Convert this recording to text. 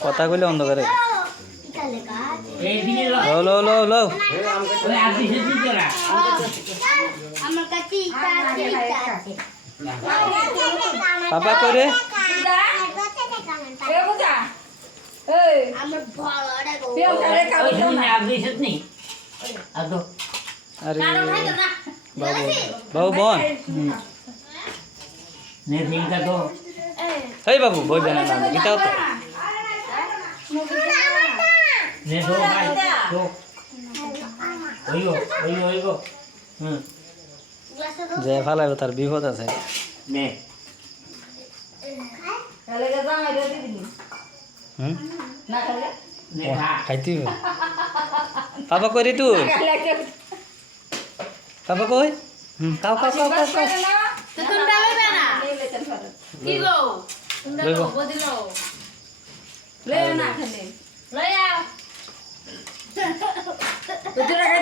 কথা কইলে অন্ধকারে লো লো লো লো পাপা করে আরে বাবু বাবু বোন এই বাবু বই বেনা না এটাও তো যে ফালাইব তার বিপদ আছে খাইতে পাপা কই রে তুই পাপা কই কাও কাও কাও কাও কাও তুমি ডালবে না কি গো তুমি বদিলো লয় না খানে লয় আও